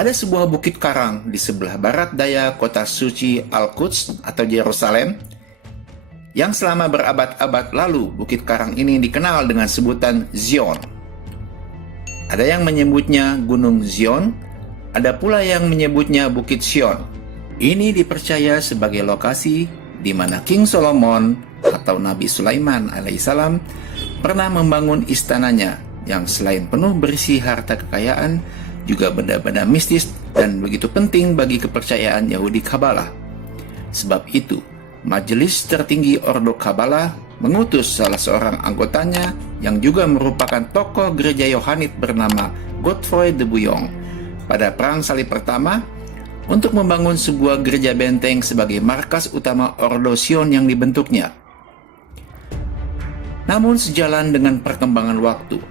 Ada sebuah bukit karang di sebelah barat daya kota suci Al-Quds atau Yerusalem, yang selama berabad-abad lalu bukit karang ini dikenal dengan sebutan Zion. Ada yang menyebutnya Gunung Zion, ada pula yang menyebutnya Bukit Sion. Ini dipercaya sebagai lokasi di mana King Solomon atau Nabi Sulaiman alaihissalam pernah membangun istananya yang selain penuh berisi harta kekayaan, juga benda-benda mistis dan begitu penting bagi kepercayaan Yahudi Kabalah. Sebab itu, Majelis Tertinggi Ordo Kabalah mengutus salah seorang anggotanya yang juga merupakan tokoh gereja Yohanit bernama Godfroy de Bouillon pada Perang Salib Pertama untuk membangun sebuah gereja benteng sebagai markas utama Ordo Sion yang dibentuknya. Namun sejalan dengan perkembangan waktu,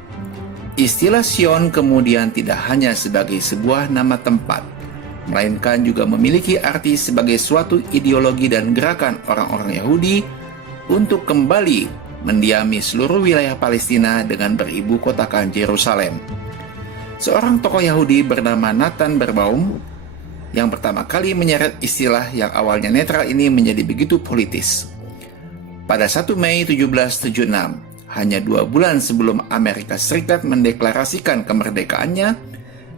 istilah Sion kemudian tidak hanya sebagai sebuah nama tempat, melainkan juga memiliki arti sebagai suatu ideologi dan gerakan orang-orang Yahudi untuk kembali mendiami seluruh wilayah Palestina dengan beribu kotakan Yerusalem. Seorang tokoh Yahudi bernama Nathan Berbaum yang pertama kali menyeret istilah yang awalnya netral ini menjadi begitu politis. Pada 1 Mei 1776, hanya 2 bulan sebelum Amerika Serikat mendeklarasikan kemerdekaannya,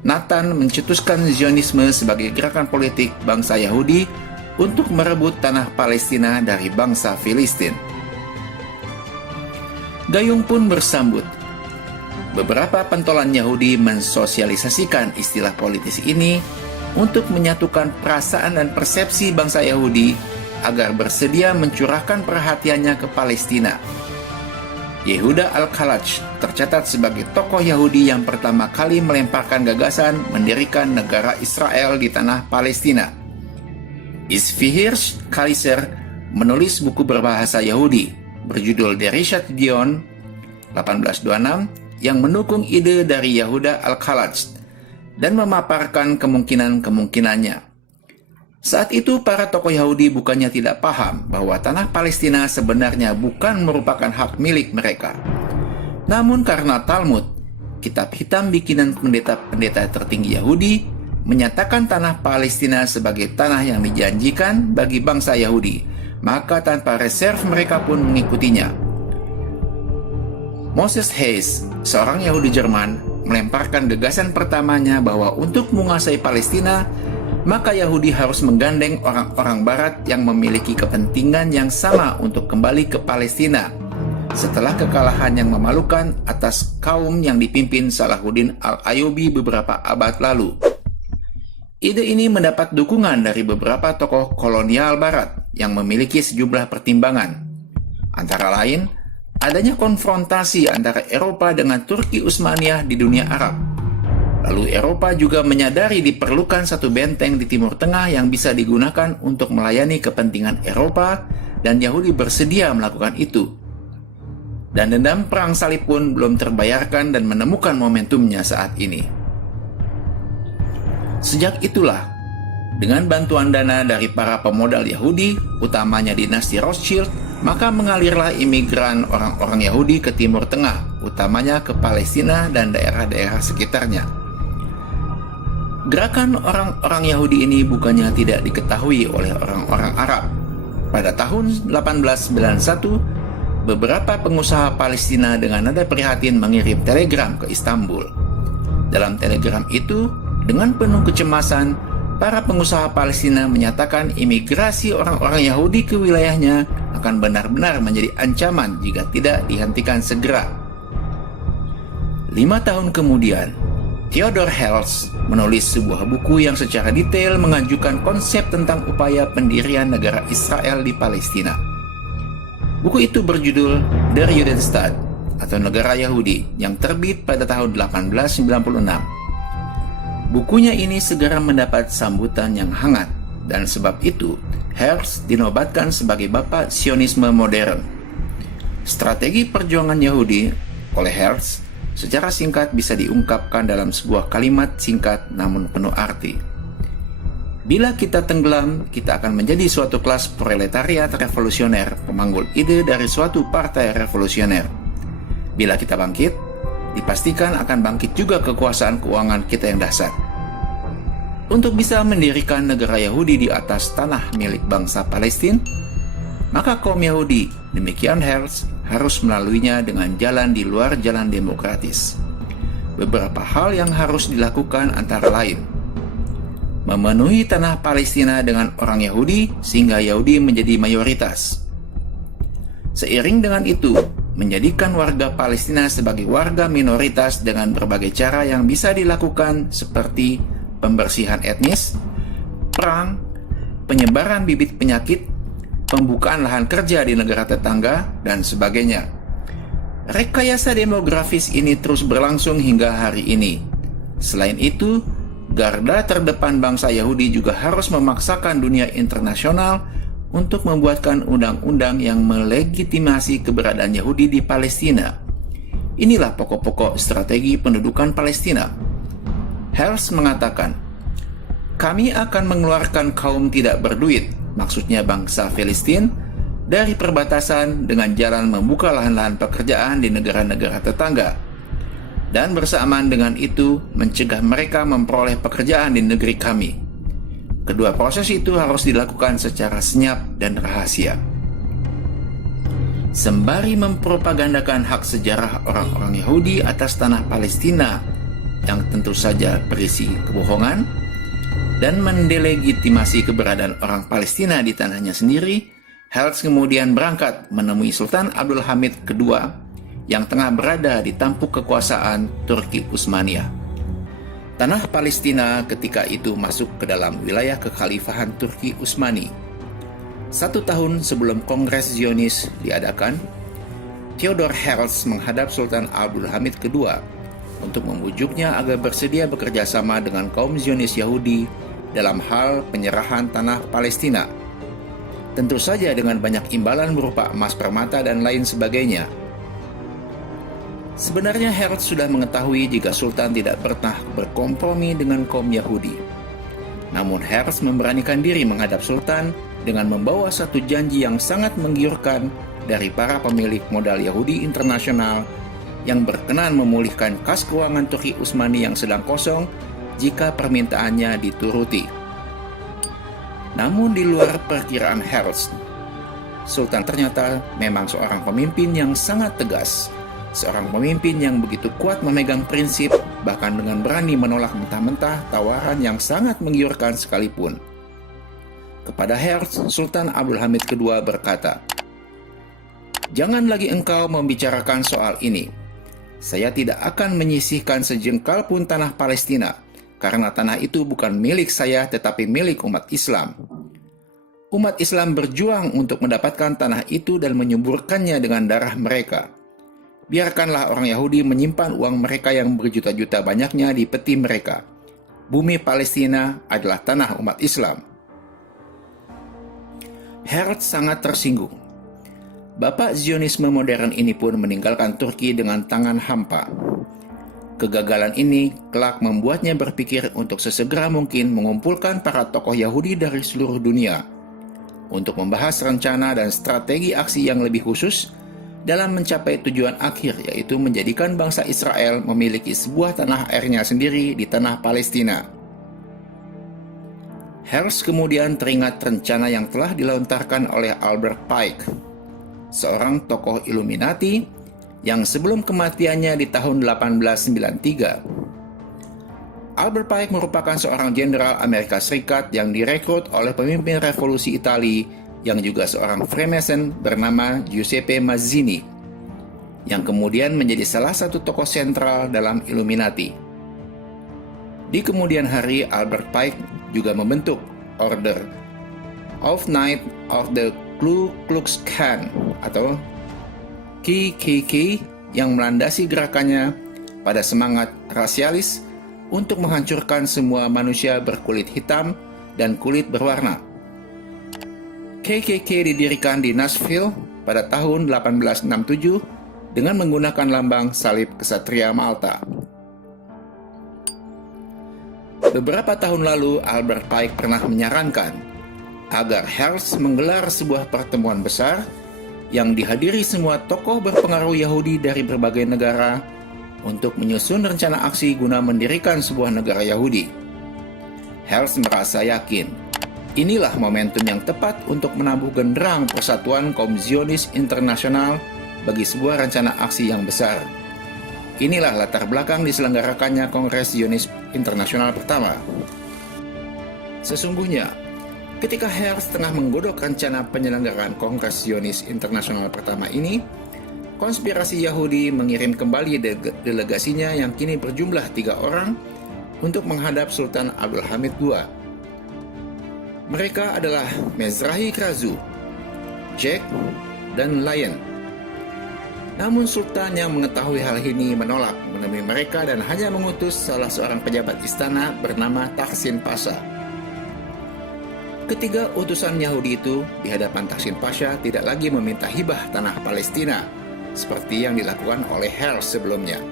Nathan mencetuskan Zionisme sebagai gerakan politik bangsa Yahudi untuk merebut tanah Palestina dari bangsa Filistin. Gayung pun bersambut. Beberapa pentolan Yahudi mensosialisasikan istilah politis ini untuk menyatukan perasaan dan persepsi bangsa Yahudi agar bersedia mencurahkan perhatiannya ke Palestina. Yehuda Al-Khalaj tercatat sebagai tokoh Yahudi yang pertama kali melemparkan gagasan mendirikan negara Israel di tanah Palestina. Isfihir Kaiser menulis buku berbahasa Yahudi berjudul Derishat Dion 1826 yang mendukung ide dari Yehuda Al-Khalaj dan memaparkan kemungkinan-kemungkinannya. Saat itu para tokoh Yahudi bukannya tidak paham bahwa tanah Palestina sebenarnya bukan merupakan hak milik mereka. Namun karena Talmud, kitab hitam bikinan pendeta-pendeta tertinggi Yahudi, menyatakan tanah Palestina sebagai tanah yang dijanjikan bagi bangsa Yahudi, maka tanpa reserve mereka pun mengikutinya. Moses Hayes, seorang Yahudi Jerman, melemparkan gagasan pertamanya bahwa untuk menguasai Palestina, maka Yahudi harus menggandeng orang-orang Barat yang memiliki kepentingan yang sama untuk kembali ke Palestina setelah kekalahan yang memalukan atas kaum yang dipimpin Salahuddin Al-Ayyubi beberapa abad lalu. Ide ini mendapat dukungan dari beberapa tokoh kolonial Barat yang memiliki sejumlah pertimbangan. Antara lain, adanya konfrontasi antara Eropa dengan Turki Utsmaniyah di dunia Arab. Lalu Eropa juga menyadari diperlukan satu benteng di Timur Tengah yang bisa digunakan untuk melayani kepentingan Eropa, dan Yahudi bersedia melakukan itu. Dan dendam perang salib pun belum terbayarkan dan menemukan momentumnya saat ini. Sejak itulah, dengan bantuan dana dari para pemodal Yahudi, utamanya dinasti Rothschild, maka mengalirlah imigran orang-orang Yahudi ke Timur Tengah, utamanya ke Palestina dan daerah-daerah sekitarnya. Gerakan orang-orang Yahudi ini bukannya tidak diketahui oleh orang-orang Arab. Pada tahun 1891, beberapa pengusaha Palestina dengan nada prihatin mengirim telegram ke Istanbul. Dalam telegram itu, dengan penuh kecemasan, para pengusaha Palestina menyatakan imigrasi orang-orang Yahudi ke wilayahnya akan benar-benar menjadi ancaman jika tidak dihentikan segera. 5 tahun kemudian, Theodor Herzl menulis sebuah buku yang secara detail mengajukan konsep tentang upaya pendirian negara Israel di Palestina. Buku itu berjudul Der Judenstaat atau Negara Yahudi yang terbit pada tahun 1896. Bukunya ini segera mendapat sambutan yang hangat, dan sebab itu Herzl dinobatkan sebagai Bapak Sionisme modern. Strategi perjuangan Yahudi oleh Herzl secara singkat bisa diungkapkan dalam sebuah kalimat singkat namun penuh arti. Bila kita tenggelam, kita akan menjadi suatu kelas proletariat revolusioner, pemanggul ide dari suatu partai revolusioner. Bila kita bangkit, dipastikan akan bangkit juga kekuasaan keuangan kita yang dahsyat. Untuk bisa mendirikan negara Yahudi di atas tanah milik bangsa Palestina, maka kaum Yahudi, demikian Herzl, harus melaluinya dengan jalan di luar jalan demokratis. Beberapa hal yang harus dilakukan antara lain: memenuhi tanah Palestina dengan orang Yahudi sehingga Yahudi menjadi mayoritas. Seiring dengan itu, menjadikan warga Palestina sebagai warga minoritas dengan berbagai cara yang bisa dilakukan seperti pembersihan etnis, perang, penyebaran bibit penyakit, pembukaan lahan kerja di negara tetangga, dan sebagainya. Rekayasa demografis ini terus berlangsung hingga hari ini. Selain itu, garda terdepan bangsa Yahudi juga harus memaksakan dunia internasional untuk membuatkan undang-undang yang melegitimasi keberadaan Yahudi di Palestina. Inilah pokok-pokok strategi pendudukan Palestina. Herzl mengatakan, "Kami akan mengeluarkan kaum tidak berduit, maksudnya bangsa Filistin, dari perbatasan dengan jalan membuka lahan-lahan pekerjaan di negara-negara tetangga, dan bersamaan dengan itu mencegah mereka memperoleh pekerjaan di negeri kami. Kedua proses itu harus dilakukan secara senyap dan rahasia." Sembari mempropagandakan hak sejarah orang-orang Yahudi atas tanah Palestina yang tentu saja berisi kebohongan, dan mendelegitimasi keberadaan orang Palestina di tanahnya sendiri, Herzl kemudian berangkat menemui Sultan Abdul Hamid II yang tengah berada di tampuk kekuasaan Turki Utsmaniyah. Tanah Palestina ketika itu masuk ke dalam wilayah kekhalifahan Turki Utsmani. 1 tahun sebelum Kongres Zionis diadakan, Theodor Herzl menghadap Sultan Abdul Hamid II untuk membujuknya agar bersedia bekerja sama dengan kaum Zionis Yahudi dalam hal penyerahan tanah Palestina. Tentu saja dengan banyak imbalan berupa emas permata dan lain sebagainya. Sebenarnya Herzl sudah mengetahui jika Sultan tidak pernah berkompromi dengan kaum Yahudi. Namun Herzl memberanikan diri menghadap Sultan dengan membawa satu janji yang sangat menggiurkan dari para pemilik modal Yahudi internasional yang berkenan memulihkan kas keuangan Turki Utsmani yang sedang kosong jika permintaannya dituruti. Namun di luar perkiraan Herzl, Sultan ternyata memang seorang pemimpin yang sangat tegas, seorang pemimpin yang begitu kuat memegang prinsip, bahkan dengan berani menolak mentah-mentah tawaran yang sangat menggiurkan sekalipun. Kepada Herzl, Sultan Abdul Hamid II berkata, "Jangan lagi engkau membicarakan soal ini. Saya tidak akan menyisihkan sejengkal pun tanah Palestina, karena tanah itu bukan milik saya tetapi milik umat Islam. Umat Islam berjuang untuk mendapatkan tanah itu dan menyuburkannya dengan darah mereka. Biarkanlah orang Yahudi menyimpan uang mereka yang berjuta-juta banyaknya di peti mereka. Bumi Palestina adalah tanah umat Islam." Herzl sangat tersinggung. Bapak Zionisme modern ini pun meninggalkan Turki dengan tangan hampa. Kegagalan ini kelak membuatnya berpikir untuk sesegera mungkin mengumpulkan para tokoh Yahudi dari seluruh dunia untuk membahas rencana dan strategi aksi yang lebih khusus dalam mencapai tujuan akhir, yaitu menjadikan bangsa Israel memiliki sebuah tanah airnya sendiri di tanah Palestina. Herzl kemudian teringat rencana yang telah dilontarkan oleh Albert Pike, seorang tokoh Illuminati yang sebelum kematiannya di tahun 1893. Albert Pike merupakan seorang jenderal Amerika Serikat yang direkrut oleh pemimpin revolusi Italia yang juga seorang Freemason bernama Giuseppe Mazzini, yang kemudian menjadi salah satu tokoh sentral dalam Illuminati. Di kemudian hari, Albert Pike juga membentuk Order of Knights of the Ku Klux Klan atau KKK yang melandasi gerakannya pada semangat rasialis untuk menghancurkan semua manusia berkulit hitam dan kulit berwarna. KKK didirikan di Nashville pada tahun 1867 dengan menggunakan lambang salib kesatria Malta. Beberapa tahun lalu, Albert Pike pernah menyarankan agar Herzl menggelar sebuah pertemuan besar yang dihadiri semua tokoh berpengaruh Yahudi dari berbagai negara untuk menyusun rencana aksi guna mendirikan sebuah negara Yahudi. Hels merasa yakin inilah momentum yang tepat untuk menabuh genderang persatuan kaum Zionis internasional bagi sebuah rencana aksi yang besar. Inilah latar belakang diselenggarakannya Kongres Zionis Internasional pertama. Sesungguhnya, ketika Herz tengah menggodok rencana penyelenggaraan Kongres Zionis Internasional pertama ini, konspirasi Yahudi mengirim kembali delegasinya yang kini berjumlah 3 orang untuk menghadap Sultan Abdul Hamid II. Mereka adalah Mezrahi Krazu, Jack, dan Lion. Namun Sultan yang mengetahui hal ini menolak menemui mereka dan hanya mengutus salah seorang pejabat istana bernama Taksin Pasha. Ketiga utusan Yahudi itu di hadapan Taksin Pasha tidak lagi meminta hibah tanah Palestina seperti yang dilakukan oleh Herz sebelumnya,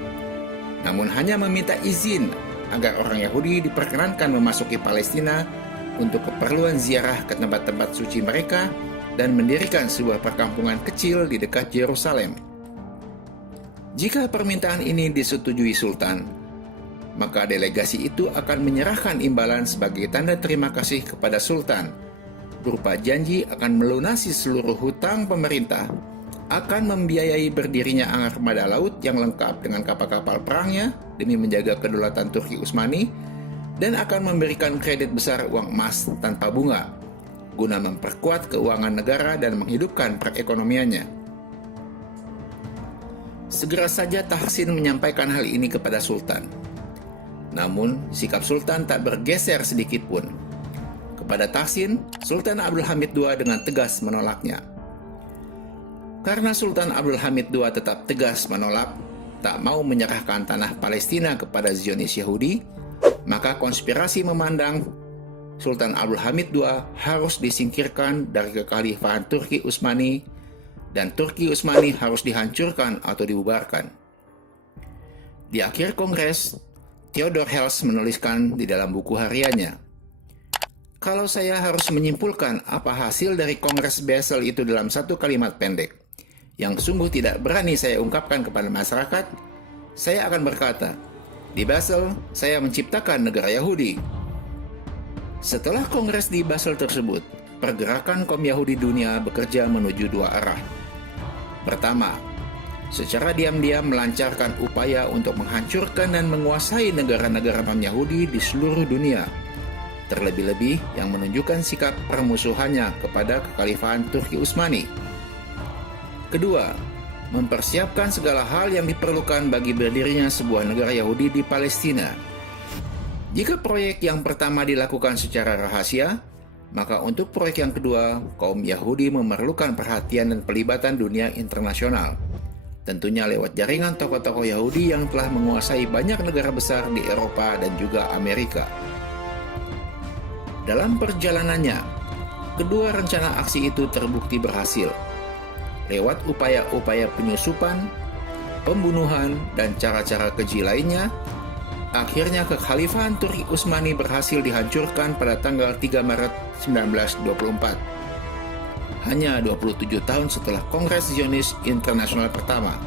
namun hanya meminta izin agar orang Yahudi diperkenankan memasuki Palestina untuk keperluan ziarah ke tempat-tempat suci mereka dan mendirikan sebuah perkampungan kecil di dekat Yerusalem. Jika permintaan ini disetujui Sultan, maka delegasi itu akan menyerahkan imbalan sebagai tanda terima kasih kepada Sultan, berupa janji akan melunasi seluruh hutang pemerintah, akan membiayai berdirinya armada laut yang lengkap dengan kapal-kapal perangnya demi menjaga kedaulatan Turki Utsmani, dan akan memberikan kredit besar uang emas tanpa bunga, guna memperkuat keuangan negara dan menghidupkan perekonomiannya. Segera saja Taksin menyampaikan hal ini kepada Sultan. Namun, sikap Sultan tak bergeser sedikit pun. Kepada Taksin, Sultan Abdul Hamid II dengan tegas menolaknya. Karena Sultan Abdul Hamid II tetap tegas menolak, tak mau menyerahkan tanah Palestina kepada Zionis Yahudi, maka konspirasi memandang Sultan Abdul Hamid II harus disingkirkan dari kekhalifahan Turki Utsmani, dan Turki Utsmani harus dihancurkan atau dibubarkan. Di akhir kongres, Theodor Herz menuliskan di dalam buku hariannya, "Kalau saya harus menyimpulkan apa hasil dari Kongres Basel itu dalam satu kalimat pendek, yang sungguh tidak berani saya ungkapkan kepada masyarakat, saya akan berkata, di Basel saya menciptakan negara Yahudi." Setelah kongres di Basel tersebut, pergerakan kaum Yahudi dunia bekerja menuju 2 arah. Pertama, secara diam-diam melancarkan upaya untuk menghancurkan dan menguasai negara-negara non-Yahudi di seluruh dunia, terlebih-lebih yang menunjukkan sikap permusuhannya kepada kekhalifahan Turki Utsmani. Kedua, mempersiapkan segala hal yang diperlukan bagi berdirinya sebuah negara Yahudi di Palestina. Jika proyek yang pertama dilakukan secara rahasia, maka untuk proyek yang kedua, kaum Yahudi memerlukan perhatian dan pelibatan dunia internasional, tentunya lewat jaringan tokoh-tokoh Yahudi yang telah menguasai banyak negara besar di Eropa dan juga Amerika. Dalam perjalanannya, kedua rencana aksi itu terbukti berhasil. Lewat upaya-upaya penyusupan, pembunuhan, dan cara-cara keji lainnya, akhirnya kekhalifahan Turki Utsmani berhasil dihancurkan pada tanggal 3 Maret 1924. Hanya 27 tahun setelah Kongres Zionis Internasional pertama.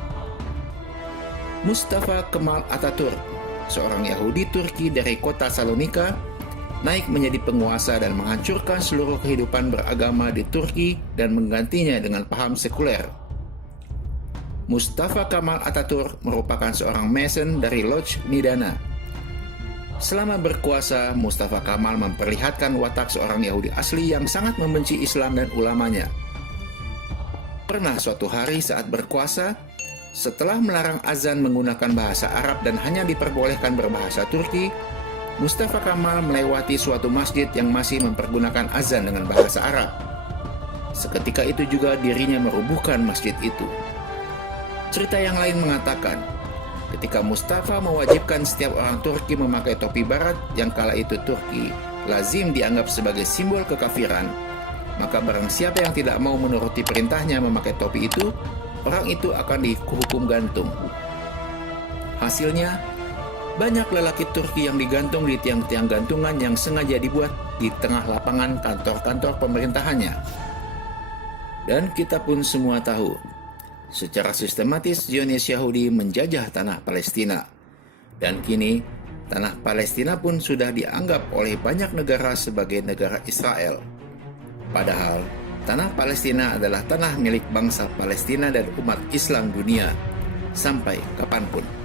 Mustafa Kemal Atatürk, seorang Yahudi Turki dari kota Salonika, naik menjadi penguasa dan menghancurkan seluruh kehidupan beragama di Turki dan menggantinya dengan paham sekuler. Mustafa Kemal Atatürk merupakan seorang Mason dari Lodz Nidana. Selama berkuasa, Mustafa Kemal memperlihatkan watak seorang Yahudi asli yang sangat membenci Islam dan ulamanya. Pernah suatu hari saat berkuasa, setelah melarang azan menggunakan bahasa Arab dan hanya diperbolehkan berbahasa Turki, Mustafa Kemal melewati suatu masjid yang masih mempergunakan azan dengan bahasa Arab. Seketika itu juga dirinya merubuhkan masjid itu. Cerita yang lain mengatakan, ketika Mustafa mewajibkan setiap orang Turki memakai topi barat yang kala itu Turki lazim dianggap sebagai simbol kekafiran, maka barang siapa yang tidak mau menuruti perintahnya memakai topi itu, orang itu akan dihukum gantung. Hasilnya, banyak lelaki Turki yang digantung di tiang-tiang gantungan yang sengaja dibuat di tengah lapangan kantor-kantor pemerintahannya. Dan kita pun semua tahu, secara sistematis Zionis Yahudi menjajah tanah Palestina. Dan kini, Tanah Palestina pun sudah dianggap oleh banyak negara sebagai negara Israel. Padahal, tanah Palestina adalah tanah milik bangsa Palestina dan umat Islam dunia sampai kapanpun.